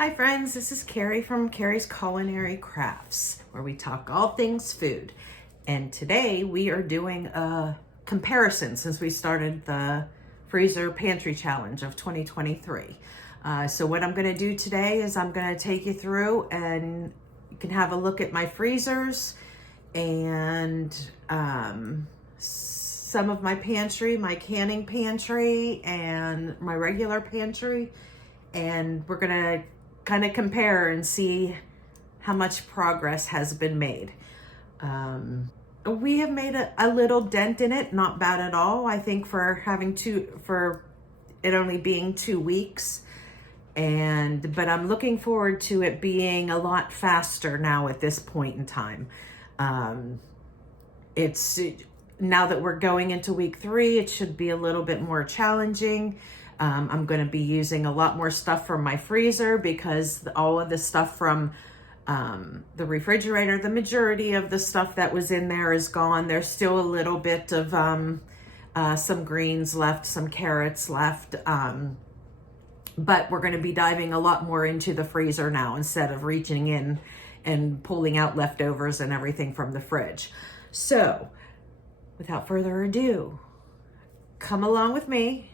Hi friends, this is Carrie from Carrie's Culinary Crafts, where we talk all things food. And today we are doing a comparison since we started the freezer pantry challenge of 2023. So what I'm gonna do today is I'm gonna take you through and you can have a look at my freezers and some of my pantry, my canning pantry and my regular pantry. And we're gonna kind of compare and see how much progress has been made. We have made a little dent in it, not bad at all. I think for it only being 2 weeks, but I'm looking forward to it being a lot faster now at this point in time. It's now that we're going into week 3, it should be a little bit more challenging. I'm going to be using a lot more stuff from my freezer because all of the stuff from the refrigerator, the majority of the stuff that was in there is gone. There's still a little bit of some greens left, some carrots left, but we're going to be diving a lot more into the freezer now instead of reaching in and pulling out leftovers and everything from the fridge. So without further ado, come along with me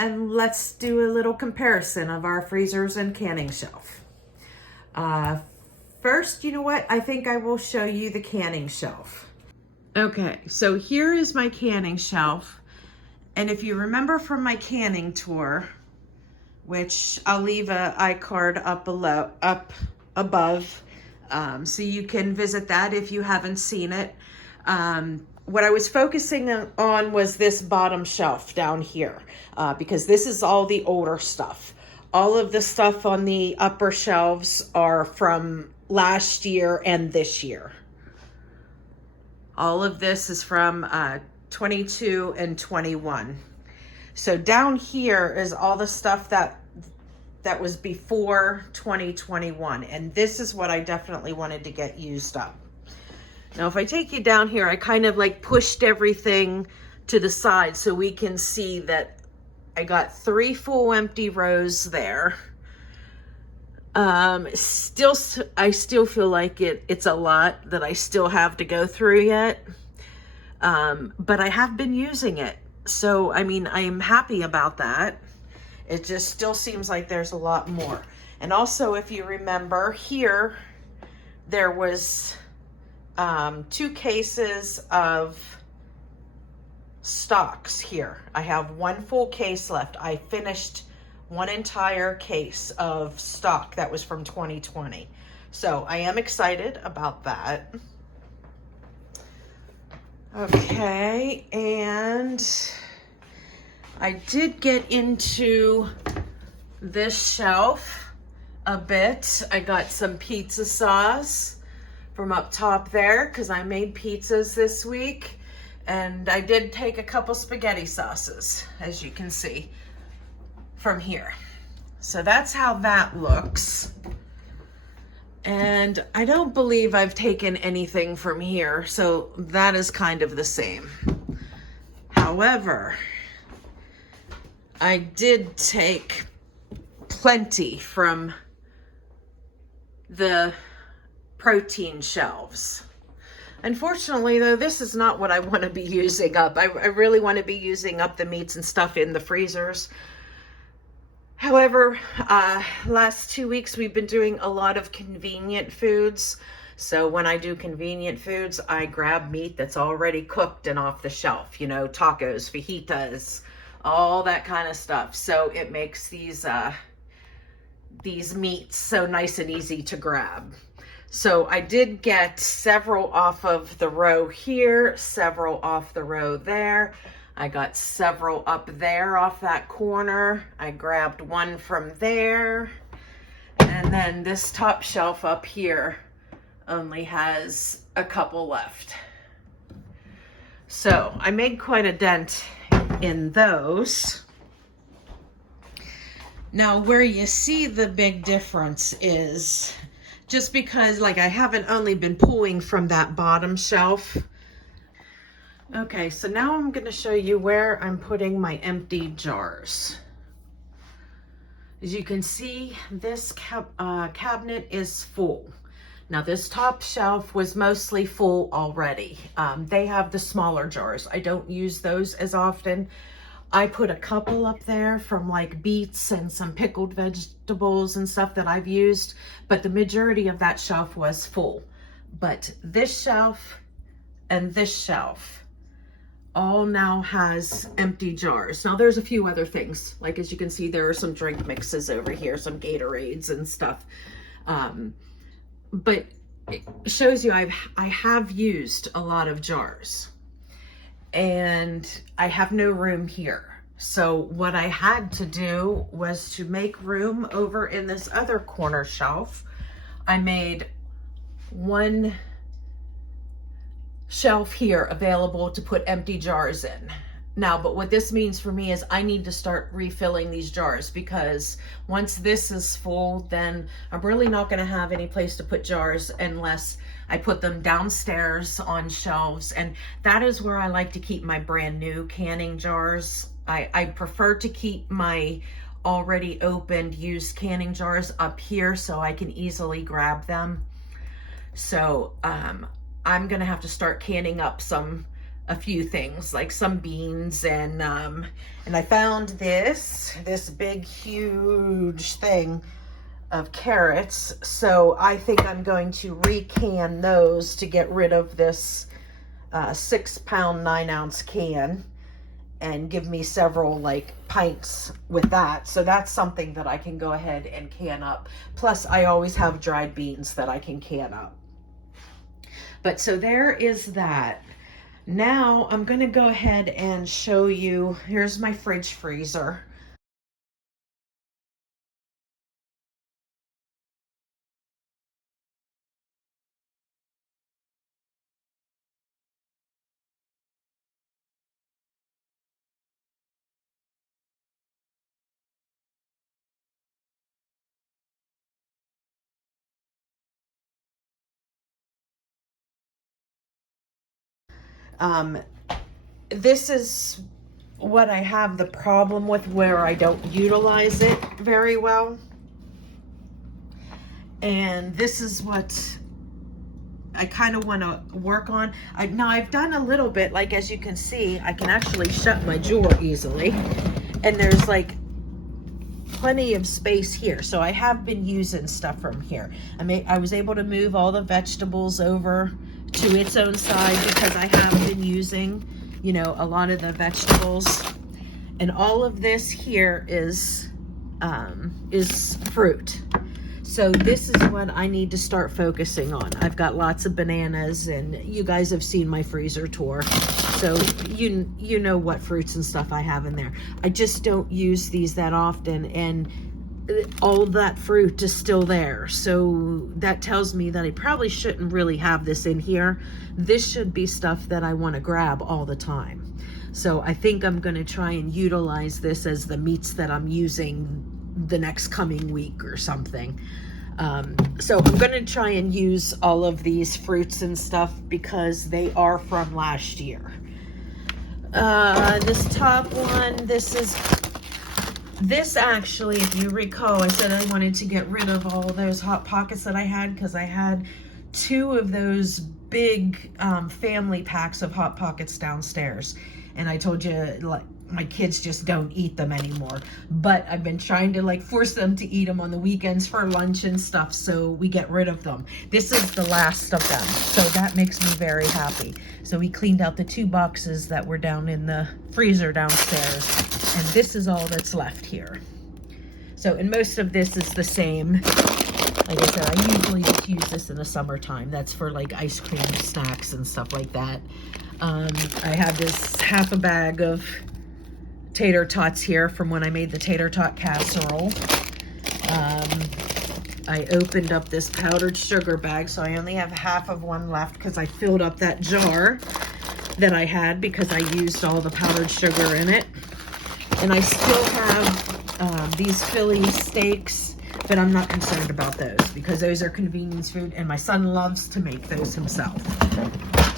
and let's do a little comparison of our freezers and canning shelf. First, you know what? I think I will show you the canning shelf. Okay, so here is my canning shelf. And if you remember from my canning tour, which I'll leave an iCard up above, so you can visit that if you haven't seen it. What I was focusing on was this bottom shelf down here, because this is all the older stuff. All of the stuff on the upper shelves are from last year and this year. All of this is from 22 and 21. So down here is all the stuff that was before 2021. And this is what I definitely wanted to get used up. Now, if I take you down here, I kind of like pushed everything to the side so we can see that I got 3 full empty rows there. I still feel like it's a lot that I still have to go through yet. But I have been using it. So, I mean, I am happy about that. It just still seems like there's a lot more. And also, if you remember here, there was 2 cases of stocks here. I have 1 full case left. I finished 1 entire case of stock that was from 2020. So I am excited about that. Okay, and I did get into this shelf a bit. I got some pizza sauce from up top there because I made pizzas this week, and I did take a couple spaghetti sauces, as you can see from here. So that's how that looks. And I don't believe I've taken anything from here, so that is kind of the same. However, I did take plenty from the protein shelves. Unfortunately, though, this is not what I want to be using up. I really want to be using up the meats and stuff in the freezers. However, last 2 weeks we've been doing a lot of convenient foods. So when I do convenient foods, I grab meat that's already cooked and off the shelf, you know, tacos, fajitas, all that kind of stuff. So it makes these meats so nice and easy to grab. So I did get several off of the row here, several off the row there. I got several up there off that corner. I grabbed 1 from there. And then this top shelf up here only has a couple left. So I made quite a dent in those. Now where you see the big difference is just because like I haven't only been pulling from that bottom shelf. Okay, so now I'm going to show you where I'm putting my empty jars. As you can see, this cabinet is full. Now this top shelf was mostly full already. They have the smaller jars. I don't use those as often. I put a couple up there from like beets and some pickled vegetables and stuff that I've used, but the majority of that shelf was full. But this shelf and this shelf all now has empty jars. Now there's a few other things. Like as you can see, there are some drink mixes over here, some Gatorades and stuff. But it shows you I have used a lot of jars and I have no room here. So what I had to do was to make room over in this other corner shelf. I made one shelf here available to put empty jars in. Now, but what this means for me is I need to start refilling these jars, because once this is full, then I'm really not going to have any place to put jars unless I put them downstairs on shelves. And that is where I like to keep my brand new canning jars. I prefer to keep my already opened used canning jars up here so I can easily grab them. So I'm going to have to start canning up a few things, like some beans, and I found this big huge thing of carrots, so I think I'm going to recan those to get rid of this 6-pound 9-ounce can and give me several like pints with that. So that's something that I can go ahead and can up. Plus I always have dried beans that I can can up. But so there is that. Now I'm going to go ahead and show you, here's my fridge freezer. This is what I have the problem with, where I don't utilize it very well. And this is what I kind of want to work on. Now I've done a little bit, like as you can see, I can actually shut my drawer easily. And there's like plenty of space here. So I have been using stuff from here. I was able to move all the vegetables over to its own side because I have been using, you know, a lot of the vegetables. And all of this here is fruit. So this is what I need to start focusing on. I've got lots of bananas, and you guys have seen my freezer tour. So you know what fruits and stuff I have in there. I just don't use these that often, and all that fruit is still there. So that tells me that I probably shouldn't really have this in here. This should be stuff that I want to grab all the time. So I think I'm going to try and utilize this as the meats that I'm using the next coming week or something. So I'm going to try and use all of these fruits and stuff because they are from last year. This top one, this actually, if you recall, I said I wanted to get rid of all those Hot Pockets that I had, because I had 2 of those big family packs of Hot Pockets downstairs. And I told you, like, my kids just don't eat them anymore. But I've been trying to like force them to eat them on the weekends for lunch and stuff, so we get rid of them. This is the last of them, so that makes me very happy. So we cleaned out the 2 boxes that were down in the freezer downstairs, and this is all that's left here. So, and most of this is the same. Like I said, I usually just use this in the summertime. That's for like ice cream snacks and stuff like that. I have this half a bag of tater tots here from when I made the tater tot casserole. I opened up this powdered sugar bag, so I only have half of one left because I filled up that jar that I had because I used all the powdered sugar in it. And I still have these Philly steaks, but I'm not concerned about those because those are convenience food and my son loves to make those himself.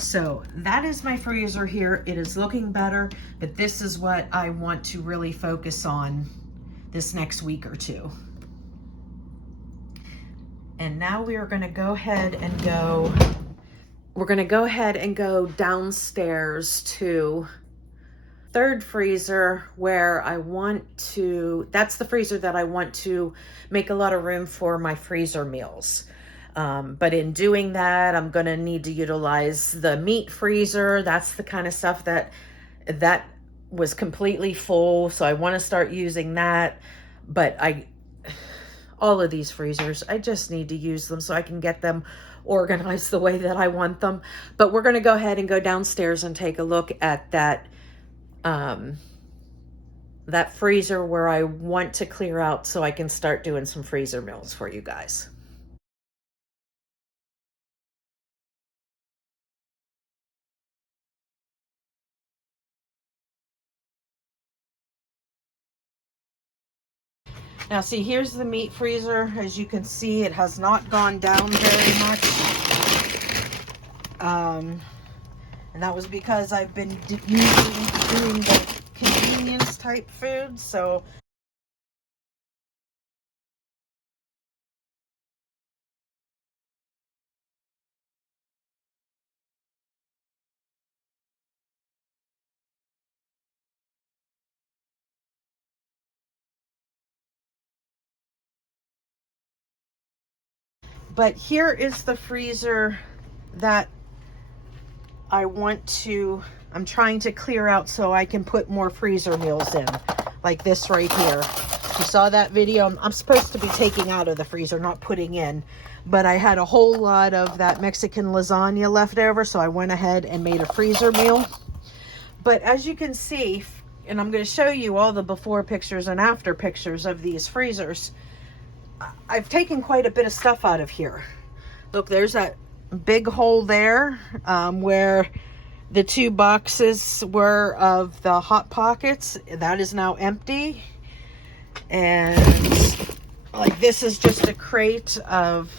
So that is my freezer here. It is looking better, but this is what I want to really focus on this next week or two. And now we are going to go ahead and go, downstairs to third freezer where I want to, that's the freezer that I want to make a lot of room for my freezer meals. But in doing that, I'm going to need to utilize the meat freezer. That's the kind of stuff that was completely full. So I want to start using that. But all of these freezers, I just need to use them so I can get them organized the way that I want them. But we're going to go ahead and go downstairs and take a look at that freezer where I want to clear out so I can start doing some freezer meals for you guys. Now see, here's the meat freezer. As you can see, it has not gone down very much. And that was because I've been doing the convenience type food. So but here is the freezer that I'm trying to clear out so I can put more freezer meals in, like this right here. You saw that video. I'm supposed to be taking out of the freezer, not putting in, but I had a whole lot of that Mexican lasagna left over, so I went ahead and made a freezer meal. But as you can see, and I'm going to show you all the before pictures and after pictures of these freezers, I've taken quite a bit of stuff out of here. Look, there's that big hole there where the 2 boxes were of the Hot Pockets. That is now empty. And like this is just a crate of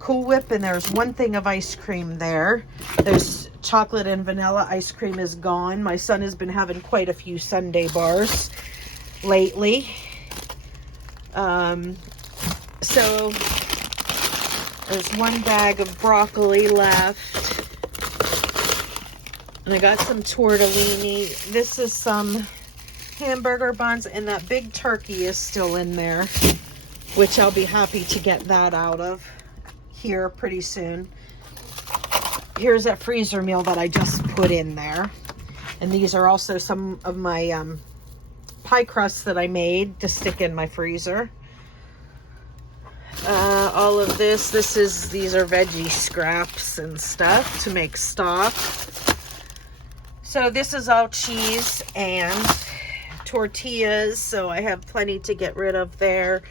Cool Whip, and there's one thing of ice cream there. There's chocolate and vanilla ice cream is gone. My son has been having quite a few sundae bars lately. So there's 1 bag of broccoli left. And I got some tortellini. This is some hamburger buns, and that big turkey is still in there, which I'll be happy to get that out of here pretty soon. Here's that freezer meal that I just put in there. And these are also some of my pie crusts that I made to stick in my freezer. All of these are veggie scraps and stuff to make stock. So this is all cheese and tortillas, so I have plenty to get rid of there.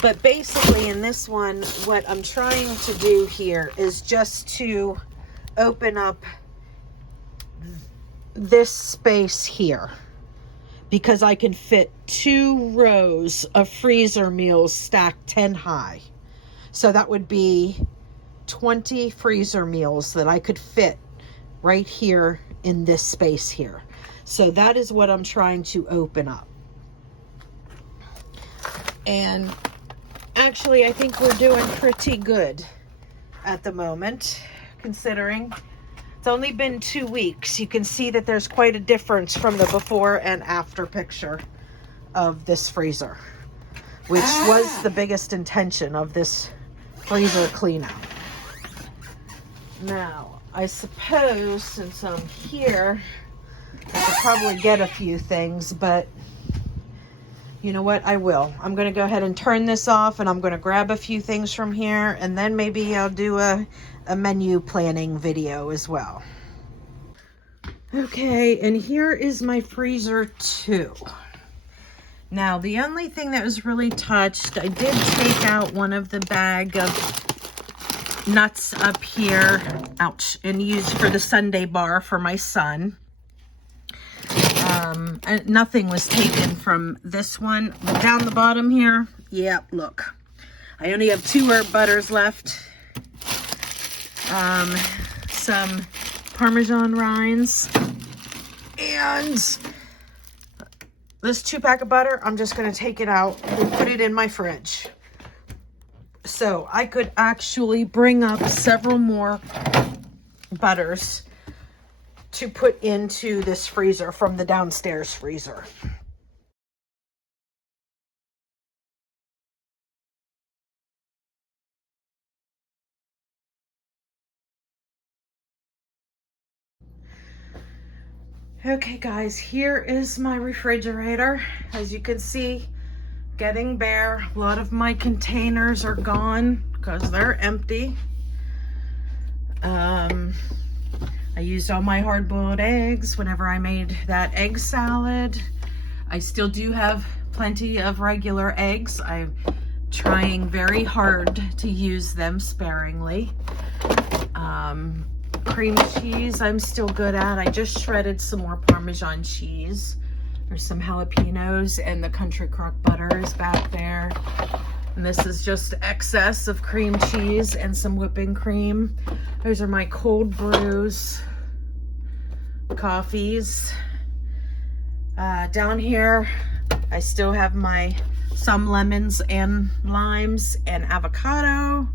But basically in this one, what I'm trying to do here is just to open up this space here, because I can fit 2 rows of freezer meals stacked 10 high. So that would be 20 freezer meals that I could fit right here in this space here. So that is what I'm trying to open up. And actually, I think we're doing pretty good at the moment, considering it's only been 2 weeks. You can see that there's quite a difference from the before and after picture of this freezer, which was the biggest intention of this freezer clean out. Now, I suppose since I'm here, I could probably get a few things, but you know what? I will. I'm going to go ahead and turn this off, and I'm going to grab a few things from here, and then maybe I'll do a menu planning video as well. Okay, and here is my freezer too. Now, the only thing that was really touched, I did take out one of the bag of nuts up here, ouch, and used for the sundae bar for my son. And nothing was taken from this one. But down the bottom here, yeah, look. I only have 2 herb butters left. Some Parmesan rinds. And this 2-pack of butter, I'm just going to take it out and put it in my fridge. So I could actually bring up several more butters to put into this freezer from the downstairs freezer. Okay guys, here is my refrigerator. As you can see, getting bare. A lot of my containers are gone because they're empty. I used all my hard-boiled eggs whenever I made that egg salad. I still do have plenty of regular eggs. I'm trying very hard to use them sparingly. Cream cheese I'm still good at. I just shredded some more Parmesan cheese. There's some jalapenos, and the country crock butter is back there. And this is just excess of cream cheese and some whipping cream. Those are my cold brews, coffees. Down here, I still have some lemons and limes and avocado.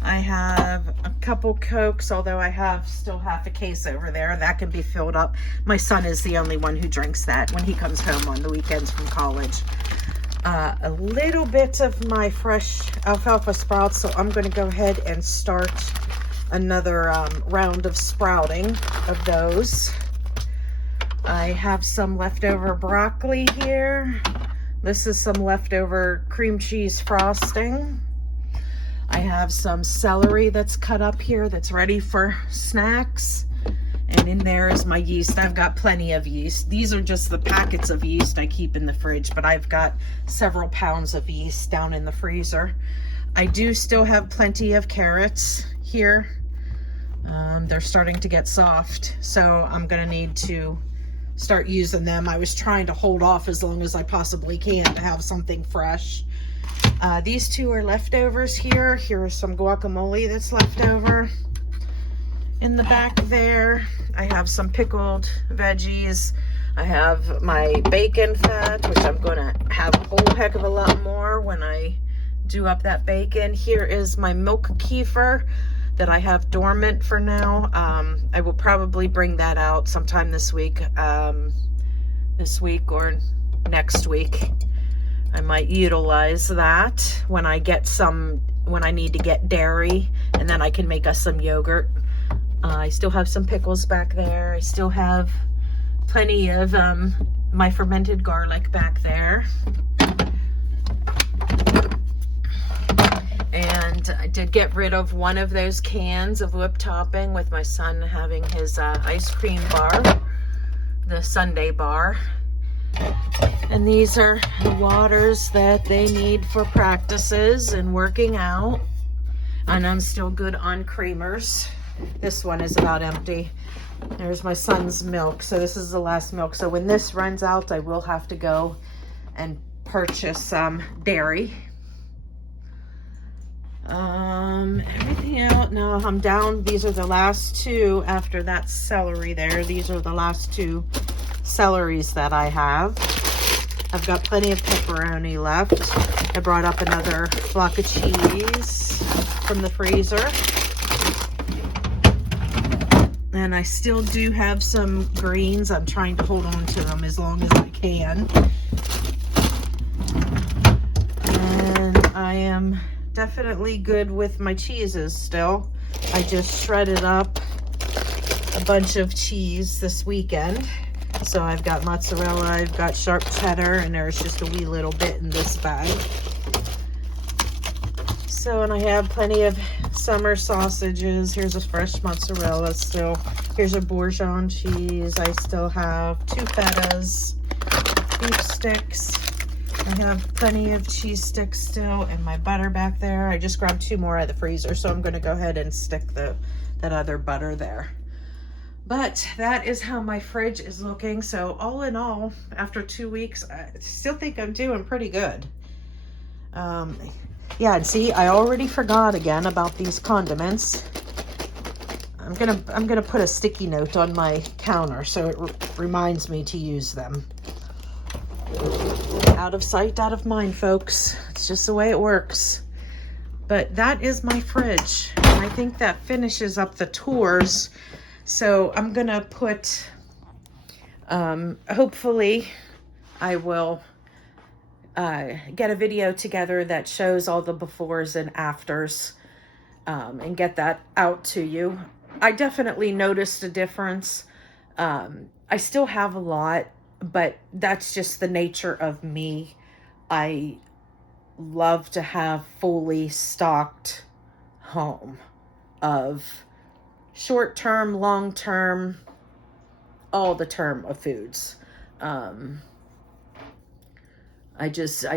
I have a couple Cokes, although I still have a case over there. That can be filled up. My son is the only one who drinks that when he comes home on the weekends from college. A little bit of my fresh alfalfa sprouts, so I'm going to go ahead and start another round of sprouting of those. I have some leftover broccoli here. This is some leftover cream cheese frosting. I have some celery that's cut up here that's ready for snacks. And in there is my yeast. I've got plenty of yeast. These are just the packets of yeast I keep in the fridge, but I've got several pounds of yeast down in the freezer. I do still have plenty of carrots here. They're starting to get soft, so I'm gonna need to start using them. I was trying to hold off as long as I possibly can to have something fresh. These two are leftovers here. Here is some guacamole that's left over. In the back there, I have some pickled veggies. I have my bacon fat, which I'm going to have a whole heck of a lot more when I do up that bacon. Here is my milk kefir that I have dormant for now. I will probably bring that out sometime this week or next week. I might utilize that when I need to get dairy, and then I can make us some yogurt. I still have some pickles back there. I still have plenty of my fermented garlic back there. And I did get rid of one of those cans of whipped topping with my son having his ice cream bar, the Sunday bar. And these are the waters that they need for practices and working out. And I'm still good on creamers. This one is about empty. There's my son's milk. So this is the last milk. So when this runs out, I will have to go and purchase some dairy. Everything out. No, I'm down. These are the last two after that celery there. These are the last two celeries that I have. I've got plenty of pepperoni left. I brought up another block of cheese from the freezer. And I still do have some greens. I'm trying to hold on to them as long as I can. And I am definitely good with my cheeses still. I just shredded up a bunch of cheese this weekend. So I've got mozzarella, I've got sharp cheddar, and there's just a wee little bit in this bag. So, and I have plenty of summer sausages. Here's a fresh mozzarella still. Here's a Bourguignon cheese. I still have 2 fetas, beef sticks. I have plenty of cheese sticks still, and my butter back there. I just grabbed 2 more out of the freezer, so I'm going to go ahead and stick that other butter there. But that is how my fridge is looking. So all in all, after 2 weeks, I still think I'm doing pretty good. Yeah, and see, I already forgot again about these condiments. I'm gonna put a sticky note on my counter so it reminds me to use them. Out of sight, out of mind, folks. It's just the way it works. But that is my fridge. And I think that finishes up the tours. So I'm going to put, hopefully I will get a video together that shows all the befores and afters and get that out to you. I definitely noticed a difference. I still have a lot, but that's just the nature of me. I love to have fully stocked home of short-term, long-term, all the term of foods. I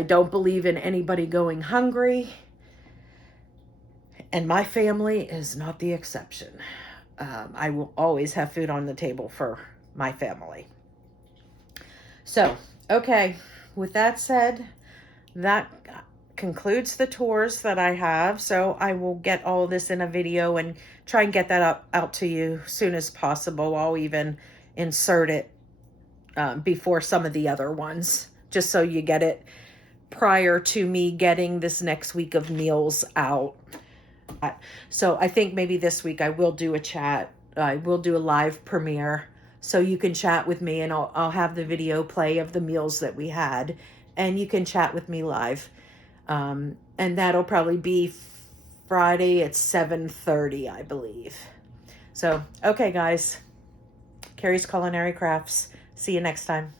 don't believe in anybody going hungry, and my family is not the exception. I will always have food on the table for my family. So, okay, with that said, that concludes the tours that I have. So I will get all this in a video and try and get that out to you as soon as possible. I'll even insert it before some of the other ones, just so you get it prior to me getting this next week of meals out. So I think maybe this week I will do a chat. I will do a live premiere so you can chat with me, and I'll have the video play of the meals that we had, and you can chat with me live. And that'll probably be Friday at 7:30, I believe. So, okay, guys. Carrie's Culinary Crafts. See you next time.